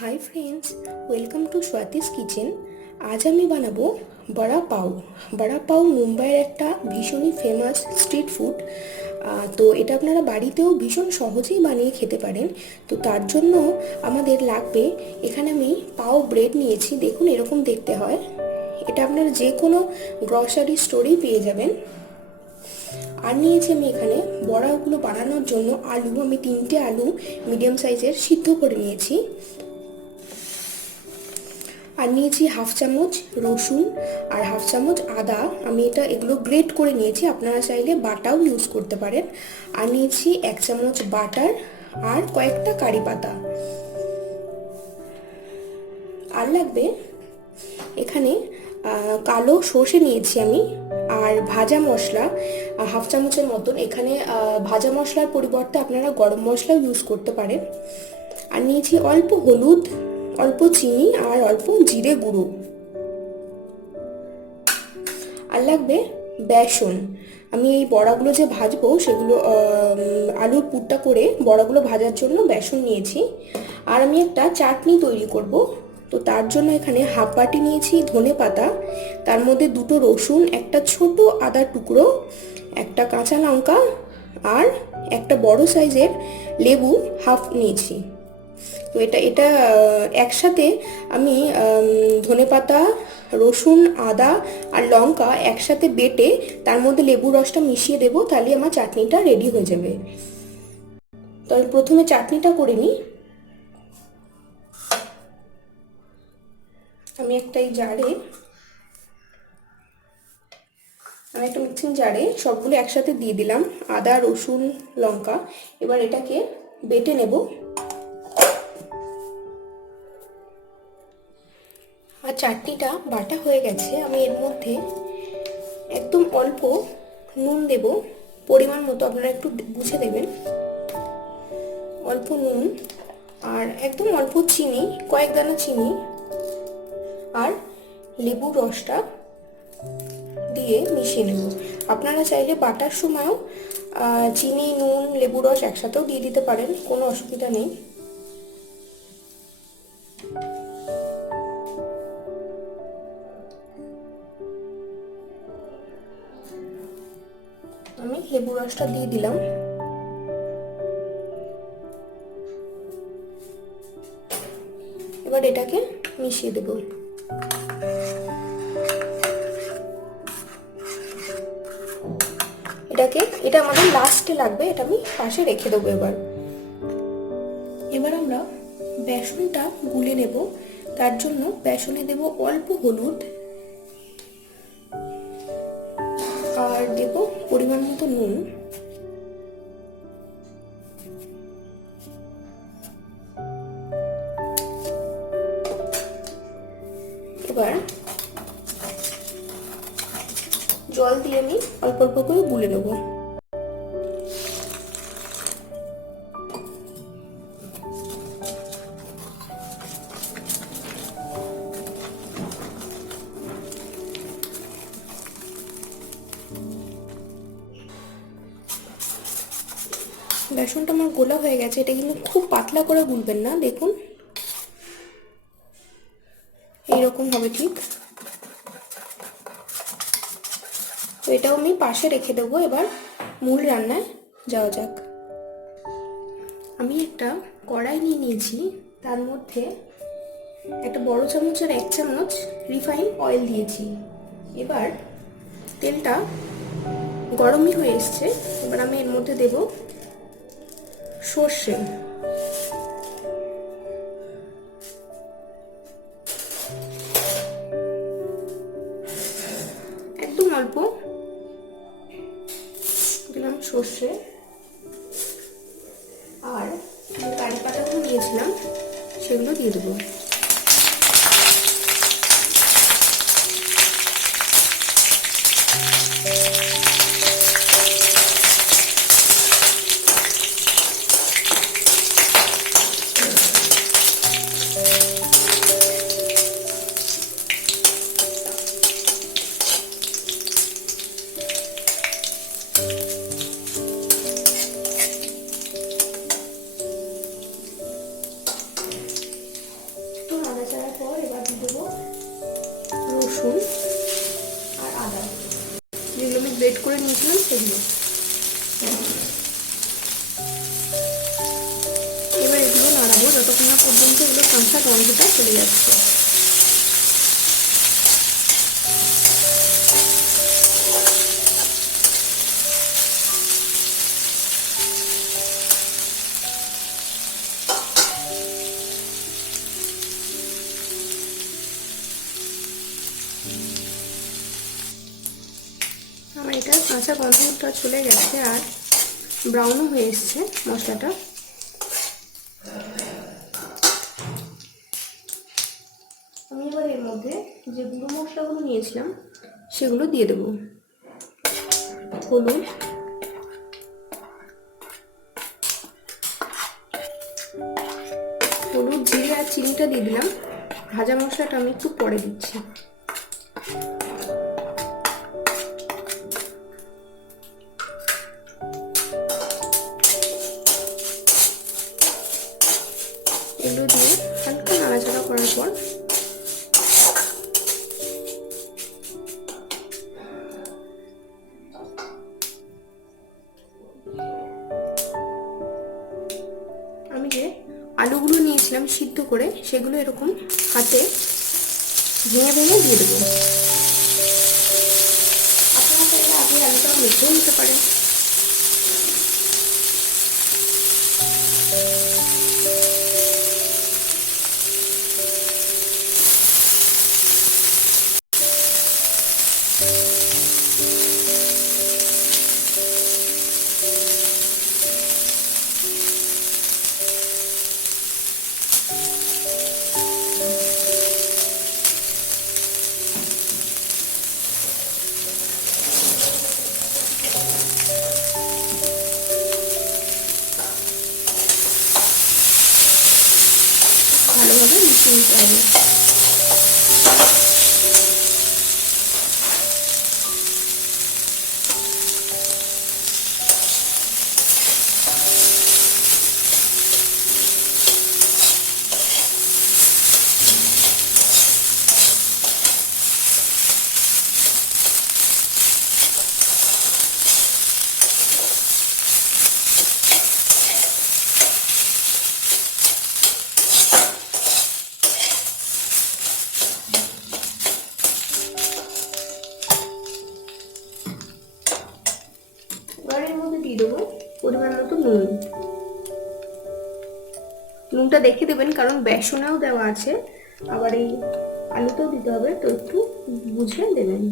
Hi friends, welcome to Swati's kitchen. আজ আমি বানাবো বড়া পাও। বড়া পাও মুম্বাইয়ের একটা ভীষণই ফেমাস স্ট্রিট ফুড। তো এটা আপনারা বাড়িতেও ভীষণ সহজেই বানিয়ে খেতে পারেন। তো তার জন্য আমাদের লাগবে, এখানে আমি পাও ব্রেড নিয়েছি, দেখুন এরকম দেখতে হয়। এটা আপনারা যে কোনো গ্রসারি স্টোরেই পেয়ে যাবেন। আর নিয়েছি আমি এখানে বড়াগুলো বানানোর জন্য আলু, আমি 3টে আলু মিডিয়াম সাইজের সিদ্ধ করে নিয়েছি। আর নিয়েছি হাফ চামচ রসুন আর হাফ চামচ আদা, আমি এগুলো গ্রেট করে নিয়েছি, আপনারা চাইলে বাটাও ইউজ করতে পারেন। আর নিয়েছি 1 চামচ বাটার আর কয়েকটা কারি পাতা। আর লাগবে এখানে কালো সর্ষে নিয়েছি আমি, আর ভাজা মশলা হাফ চামচের মতন। এখানে ভাজা মশলার পরিবর্তে আপনারা গরম মশলাও ইউজ করতে পারেন। আর নিয়েছি অল্প হলুদ, অল্প চিনি আর অল্প জিরে গুঁড়ো। আর লাগবে বেসন। আমি এই বড়াগুলো যে ভাজবো সেগুলো আলুর পুরটা করে বড়াগুলো ভাজার জন্য বেসন নিয়েছি। আর আমি একটা চাটনি তৈরি করব, তো তার জন্য এখানে হাফ বাটি নিয়েছি ধনে পাতা, তার মধ্যে 2টো রসুন, একটা ছোট আদার টুকরো, একটা কাঁচা লঙ্কা আর একটা বড় সাইজের লেবু হাফ নিয়েছি। তো এটা একসাথে আমি ধনেপাতা, রসুন, আদা আর লঙ্কা একসাথে বেটে তার মধ্যে লেবুর রসটা মিশিয়ে দেবো, তাহলে আমার চাটনিটা রেডি হয়ে যাবে। তাহলে প্রথমে চাটনিটা করে নিই। আমি একটা মিক্সিং জারে সবগুলো একসাথে দিয়ে দিলাম, আদা, রসুন, লঙ্কা। এবার এটাকে বেটে নেব। আর চাটনিটা বাটা হয়ে গেছে, আমি এর মধ্যে একদম অল্প নুন দেব, পরিমাণ মতো, আপনারা একটু বুঝে দেবেন। অল্প নুন আর একদম অল্প চিনি, কয়েক দানা চিনি, আর লেবুর রসটা দিয়ে মিশিয়ে নেব। আপনারা চাইলে বাটার সময়ও চিনি, নুন, লেবুর রস একসাথেও দিয়ে দিতে পারেন, কোনো অসুবিধা নেই। আমি লেবুর রসটা দিয়ে দিলাম। এবার এটাকে মিশিয়ে দেব। এটা আমাদের লাস্টে লাগবে, এটা আমি পাশে রেখে দেবো। এবার আমরা বেসনটা গুলে নেব। তার জন্য বেসনে দেব অল্প হলুদ আর দেব পরিমাণ মতো নুন। এবার জল দিয়ে আমি অল্প অল্প করে গুলে নেব। বেসনটা আমার গোলা হয়ে গেছে, এটা কিন্তু খুব পাতলা করে গুলবেন না, দেখুন এইরকম হবে ঠিক। তো এটাও আমি পাশে রেখে দেবো। এবার মূল রান্নায় যাওয়া যাক। আমি একটা কড়াই নিয়ে নিয়েছি, তার মধ্যে একটা বড় চামচের 1 চামচ রিফাইন অয়েল দিয়েছি। এবার তেলটা গরমই হয়ে এসছে, এবার আমি এর মধ্যে দেব সর্ষে, একদম অল্প দিলাম সর্ষে। আর কারি পাতাগুলো নিয়েছিলাম সেগুলো দিয়ে দেবো। তারপর এবার দিয়ে দেবো রসুন আর আদা, যেগুলো আমি গ্রেট করে নিয়েছিলাম সেগুলো। এবার এগুলো নাড়াবো যতক্ষণ না পর্যন্ত এগুলো কাঁচা গন্ধটা চলে যাচ্ছে। আমার এটা কাঁচা গন্ধটা চলে গেছে আর ব্রাউনও হয়ে এসছে মশলাটা। আমি এবার এর মধ্যে যে গুঁড়ো মশলাগুলো নিয়েছিলাম সেগুলো দিয়ে দেবো। হলুদ, জিরে আর চিনিটা দিয়ে দিলাম। ভাজা মশলাটা আমি একটু পরে দিচ্ছি। এগুলো দিয়ে হালকা নাড়াচাড়া করার পর আমি যে আলুগুলো নিয়েছিলাম সিদ্ধ করে সেগুলো এরকম হাতে ভেঙে ভেঙে দিয়ে দেবো। আপনারা চাইলে আগে আলুটা মেখেও নিতে পারেন। ভালোভাবে মিশিয়ে নিতে হবে। এর মধ্যে দিয়ে দেবো পরিমাণ মতো নুন। নুনটা দেখে দেবেন কারণ বেসনেও দেওয়া আছে, আবার এই আলুতেও দিতে হবে, তো একটু বুঝে দেবেন।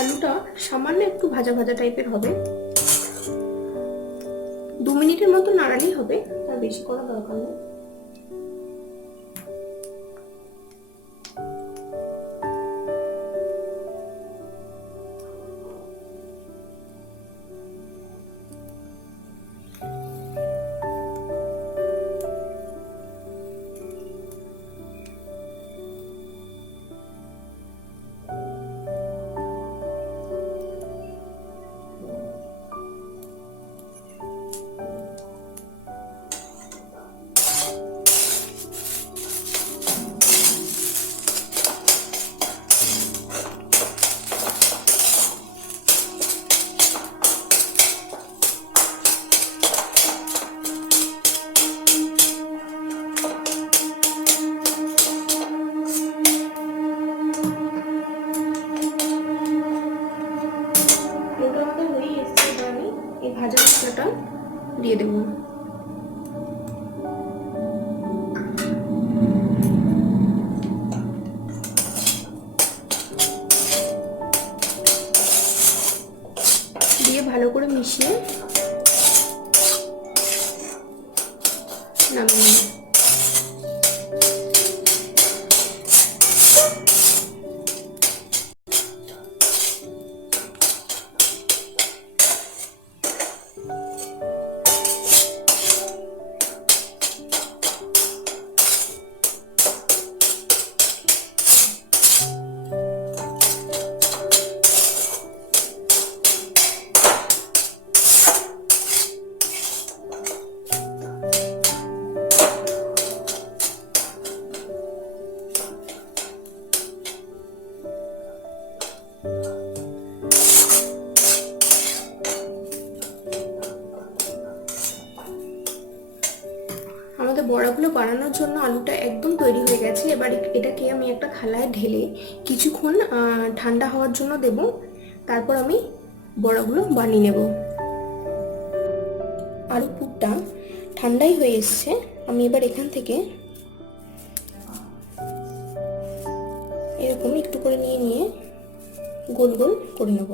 আলুটা সামান্য একটু ভাজা ভাজা টাইপের হবে, 2 মিনিটের মতো নাড়ালেই হবে, তার বেশি করা দরকার নেই। ভাজা মশলাটা দিয়ে দেব। দিয়ে ভালো করে মিশিয়ে নামিয়ে নেব। আমাদের বড়াগুলো বানানোর জন্য আলুটা একদম তৈরি হয়ে গেছে। এবার এটাকে আমি একটা থালায় ঢেলে কিছুক্ষণ ঠান্ডা হওয়ার জন্য দেব, তারপর আমি বড়াগুলো বানিয়ে নেব। আলু পুরটা ঠান্ডাই হয়ে এসছে। আমি এবার এখান থেকে এরকম একটু করে নিয়ে নিয়ে গোল গোল করে নেব।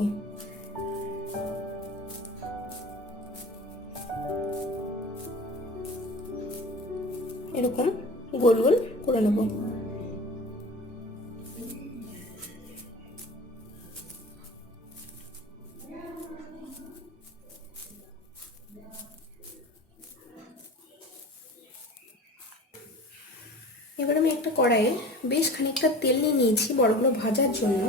এরকম গোল গোল করে নেব। এবার আমি একটা কড়াইয়ে বেশ খানিকটা তেল নিয়ে নিয়েছি বড়গুলো ভাজার জন্য।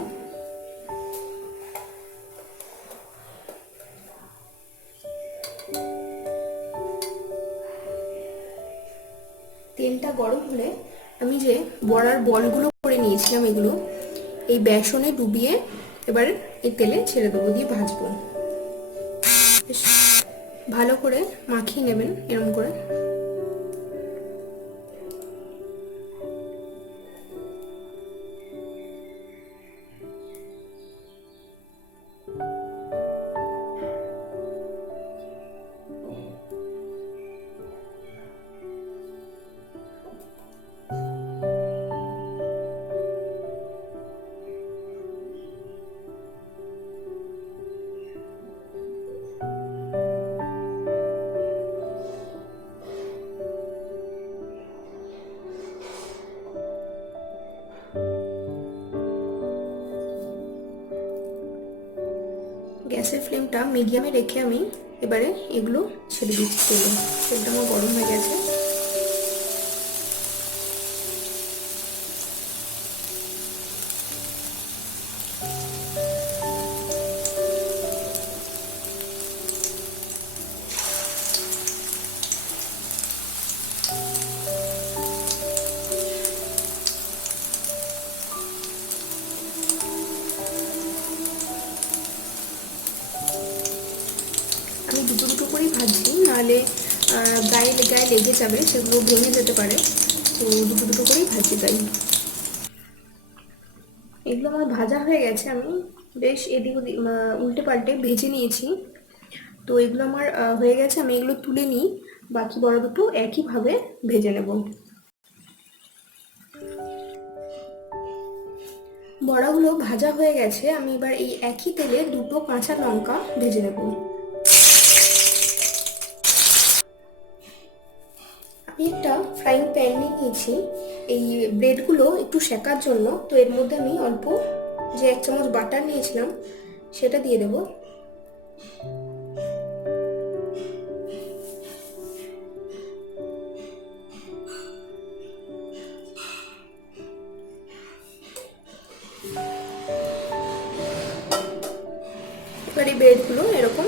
তেলটা গরম হলে আমি যে বড়ার বলগুলো করে নিয়েছিলাম এগুলো এই বেসনে ডুবিয়ে এবার এই তেলে ছেড়ে দেবো, দিয়ে ভাজবো। বেশ ভালো করে মাখিয়ে নেবেন এরকম করে। গ্যাসের ফ্লেমটা মিডিয়ামে রেখে আমি এবারে এগুলো ছেড়ে দিচ্ছি তেলে। তেলটা আমার গরম হয়ে গেছে। আমি দুটো দুটো করেই ভাজছি, নাহলে গায়ে গায়ে লেগে যাবে, সেগুলো ভেঙে যেতে পারে। তো দুটো দুটো করেই ভাজছি তাই। এগুলো আমার ভাজা হয়ে গেছে। আমি বেশ এদিক ওদিক উল্টে পাল্টে ভেজে নিয়েছি। তো এগুলো আমার হয়ে গেছে। আমি এগুলো তুলে নিই, বাকি বড় দুটো একইভাবে ভেজে নেব। বড়াগুলো ভাজা হয়ে গেছে। আমি এবার এই একই তেলে দুটো কাঁচা লঙ্কা ভেজে নেব। আমি একটা ফ্রাইং প্যান নিয়ে নিয়েছি এই ব্রেডগুলো একটু সেকার জন্য। তো এর মধ্যে আমি অল্প যে 1 চামচ বাটার নিয়েছিলাম সেটা দিয়ে দেব। এবার এই ব্রেডগুলো এরকম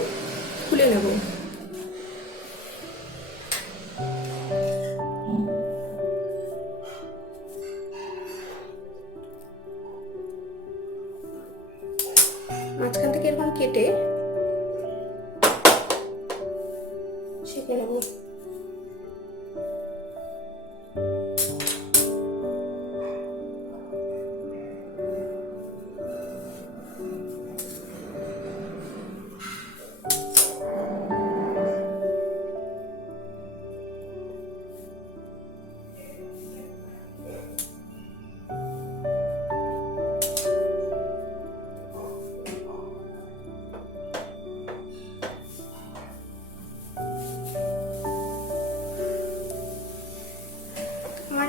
খুলে নেব। মাঝখান থেকে এরকম কেটে সেঁকে নেব।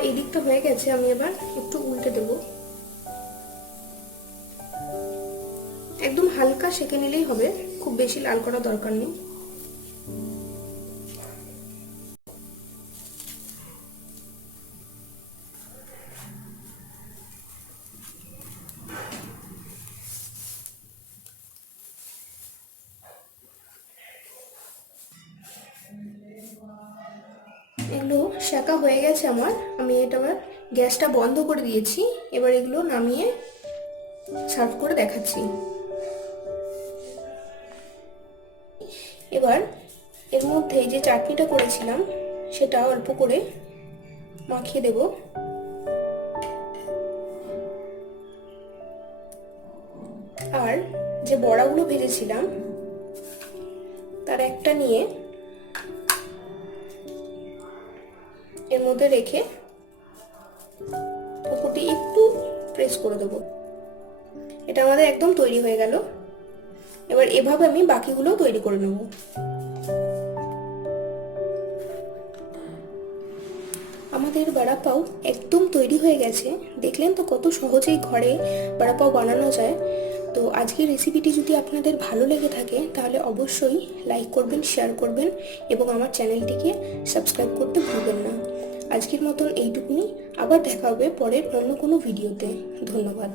এই দিকটা হয়ে গেছে, আমি এবার একটু উল্টে দেব। একদম হালকা সেঁকে নিলেই হবে, খুব বেশি লাল করা দরকার নেই। এগুলো সেঁকা হয়ে গেছে আমার। আমি এটা আবার গ্যাসটা বন্ধ করে দিয়েছি। এবার এগুলো নামিয়ে সার্ভ করে দেখাচ্ছি। এবার এর মধ্যে যে চাটনিটা করেছিলাম সেটা অল্প করে মাখিয়ে দেব। আর যে বড়াগুলো ভেজেছিলাম তার একটা নিয়ে এর মধ্যে রেখে উপরটি একটু প্রেস করে দেবো। এটা আমাদের একদম তৈরি হয়ে গেল। এবার এভাবে আমি বাকিগুলো তৈরি করে নেব। আমাদের বড়াপাও একদম তৈরি হয়ে গেছে। দেখলেন তো কত সহজেই ঘরে বড়াপাও বানানো যায়। তো আজকের রেসিপিটি যদি আপনাদের ভালো লেগে থাকে তাহলে অবশ্যই লাইক করবেন, শেয়ার করবেন এবং আমার চ্যানেলটিকে সাবস্ক্রাইব করতে ভুলবেন না। আজকের মতন এইটুকুনি। আবার দেখা হবে পরের অন্য কোনো ভিডিওতে। ধন্যবাদ।